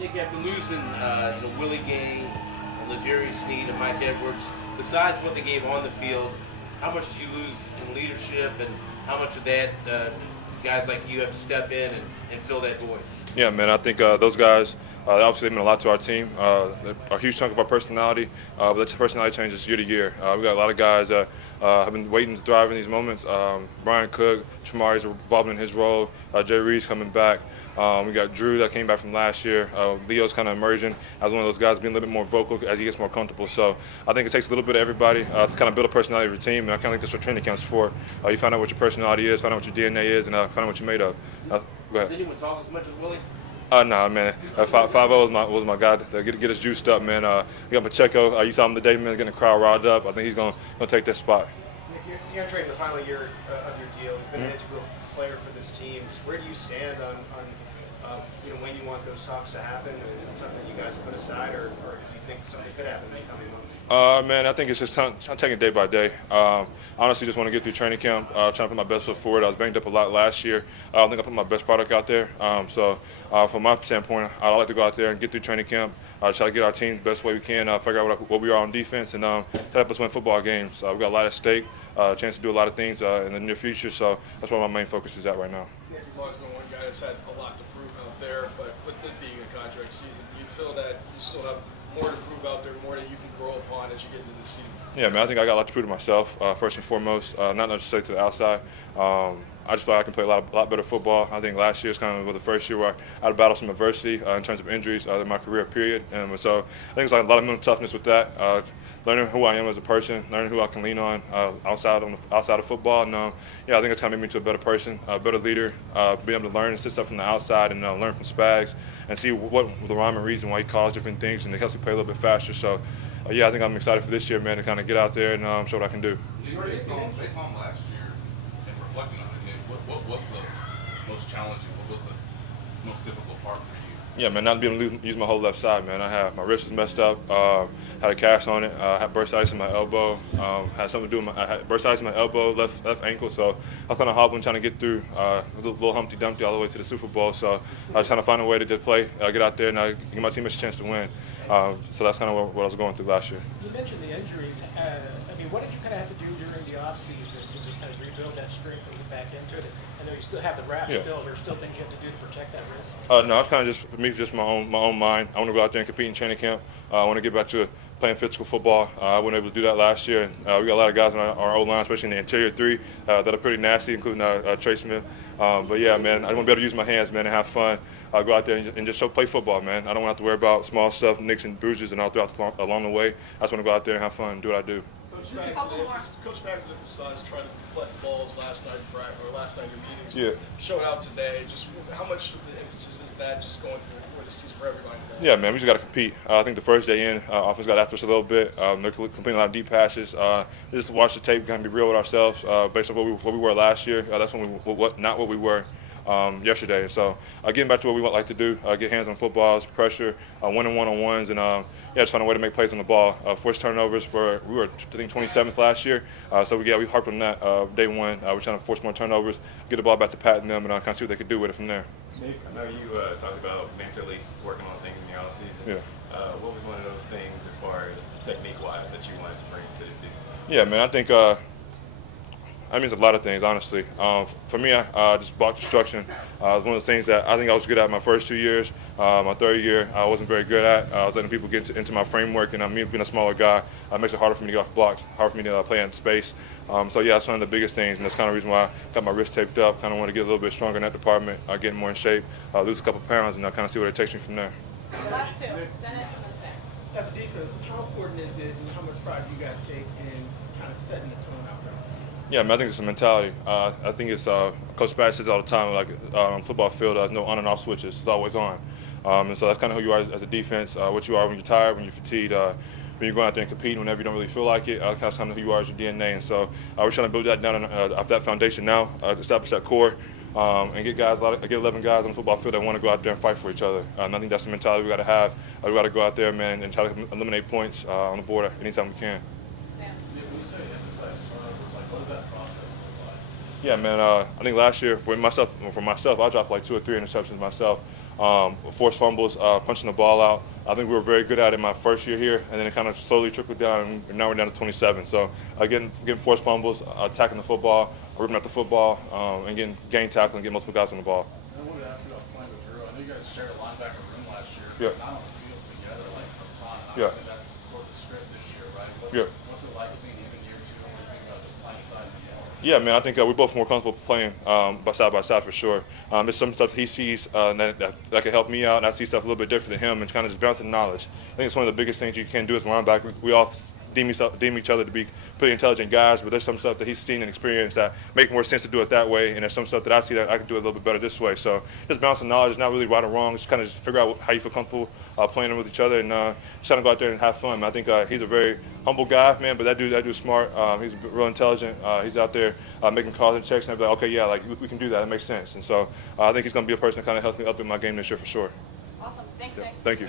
Nick, after losing Willie Gay and Legarius Sneed and Mike Edwards, besides what they gave on the field, how much do you lose in leadership, and how much of that guys like you have to step in and fill that void? Yeah, man, I think those guys, obviously they mean a lot to our team. They're a huge chunk of our personality, but that personality changes year to year. We got a lot of guys that have been waiting to thrive in these moments. Brian Cook, Chamari's evolving in his role. Jay Reed's coming back. We got Drew that came back from last year. Leo's kind of emerging as one of those guys, being a little bit more vocal as he gets more comfortable. So I think it takes a little bit of everybody to kind of build a personality of your team, and I kind of think that's what training camps for. You find out what your personality is, find out what your DNA is, and find out what you're made of. Go ahead. Does anyone talk as much as Willie? Nah, man. 5-0 was my guy to get us juiced up, man. You got Pacheco. You saw him today, man, getting the crowd riled up. I think he's gonna take that spot. Nick, you're entering the final year of your deal. You've been an integral player for this team. Just where do you stand on when you want those talks to happen? Is it something you guys put aside, or do you think something could happen in the coming months? Man, I think it's just trying to take it day by day. Honestly, just want to get through training camp, trying to put my best foot forward. I was banged up a lot last year. I don't think I put my best product out there. So from my standpoint, I'd like to go out there and get through training camp, try to get our team the best way we can, figure out what we are on defense, and try to help us win football games. We've got a lot at stake, a chance to do a lot of things in the near future. So that's where my main focus is at right now. Nick, you've always been one guy that's had a lot to prove out there, but with it being a contract season, do you feel that you still have more to prove out there, more that you can grow upon as you get into this season? Yeah, man, I think I got a lot to prove to myself, first and foremost, not necessarily to the outside. I just feel like I can play a lot better football. I think last year was kind of the first year where I had to battle some adversity in terms of injuries in my career, period. And so I think it's like a lot of mental toughness with that, learning who I am as a person, learning who I can lean on outside of football. And yeah, I think it's kind of made me into a better person, a better leader, being able to learn and sit stuff from the outside and learn from Spags and see what the rhyme and reason why he calls different things, and it helps me play a little bit faster. So yeah, I think I'm excited for this year, man, to kind of get out there and show what I can do. Based on last year and reflecting on it, what was the most challenging? What was the most difficult part for you? Yeah, man, not being able to use my whole left side, man. My wrist was messed up, had a cast on it, had bursitis in my elbow, had something to do with I had bursitis in my elbow, left ankle, so I was kind of hobbling trying to get through a little Humpty Dumpty all the way to the Super Bowl. So I was trying to find a way to just play, get out there, and give my teammates a chance to win. So that's kind of what I was going through last year. You mentioned the injuries. What did you kind of have to do during the offseason to just kind of rebuild that strength and get back into it? I know you still have the wrap still. There's still things you have to do to protect that wrist. No, it's kind of just my own mind. I want to go out there and compete in training camp. I want to get back to playing physical football. I wasn't able to do that last year. We got a lot of guys on our O-line, especially in the interior three, that are pretty nasty, including Trey Smith. But yeah, man, I want to be able to use my hands, man, and have fun. Go out there and just play football, man. I don't want to have to worry about small stuff, nicks and bruises and all throughout along the way. I just want to go out there and have fun and do what I do. Coach Spags emphasized trying to deflect balls last night in your meetings. Yeah. Showed out today. Just how much of the emphasis is that just going through the season for everybody? Yeah, man, we just got to compete. I think the first day in, offense got after us a little bit. They're completing a lot of deep passes. Just watch the tape, kind of be real with ourselves based on what we were last year. That's not what we were yesterday. So getting back to what we like to do, get hands on footballs, pressure, winning one-on-ones, and just find a way to make plays on the ball. Forced turnovers, we were I think 27th last year. So we harped on that day one. We're trying to force more turnovers, get the ball back to Pat and them, and kind of see what they could do with it from there. Nick, I know you talked about mentally working on things in the offseason. Yeah. What was one of those things as far as technique-wise that you wanted to bring to the season? Yeah, man, I think that means a lot of things, honestly. For me, just block destruction was one of the things that I think I was good at my first 2 years. My third year, I wasn't very good at. I was letting people get into my framework, and me being a smaller guy, it makes it harder for me to get off blocks, harder for me to play in space. So yeah, that's one of the biggest things, and that's kind of the reason why I got my wrist taped up. Kind of want to get a little bit stronger in that department, get more in shape, lose a couple pounds, and kind of see where it takes me from there. Last two, Dennis and then Sam. As a defense, how important is it, and how much pride do you guys take in kind of setting the tone out there? Yeah, man, I think it's a mentality. I think it's Coach Spags says all the time, like on the football field, there's no on and off switches. It's always on. And so that's kind of who you are as a defense, what you are when you're tired, when you're fatigued, when you're going out there and competing whenever you don't really feel like it. That's kind of who you are as your DNA. And so we're trying to build that down off that foundation now, establish that core, and get 11 guys on the football field that want to go out there and fight for each other. And I think that's the mentality we got to have. We got to go out there, man, and try to eliminate points on the board anytime we can. Yeah, man. I think last year for myself, I dropped like 2 or 3 interceptions myself. forced fumbles, punching the ball out. I think we were very good at it my first year here, and then it kind of slowly trickled down, and now we're down to 27. So getting forced fumbles, attacking the football, ripping at the football, and getting gang tackle and getting multiple guys on the ball. I wanted to ask you about playing with Drew. I know you guys shared a linebacker room last year, Yeah. but not on the field together like a ton. Yeah. Obviously, that's sort of the script this year, right? Yeah. What's it like seeing him in year two when you think about just playing side and ball? Yeah, man, I think we're both more comfortable playing by side for sure. There's some stuff he sees that can help me out, and I see stuff a little bit different than him, and kind of just bouncing knowledge. I think it's one of the biggest things you can do as a linebacker. We all deem each other to be pretty intelligent guys, but there's some stuff that he's seen and experienced that make more sense to do it that way, and there's some stuff that I see that I can do it a little bit better this way. So just bouncing knowledge is not really right or wrong. Just kind of just figure out how you feel comfortable playing with each other, and just trying to go out there and have fun. I think he's a very humble guy, man, but that dude's smart. He's real intelligent. He's out there making calls and checks, and I'm like, okay, yeah, like we can do that. It makes sense. And so I think he's going to be a person that kind of helps me up in my game this year for sure. Awesome. Thanks, Nick. Thank you.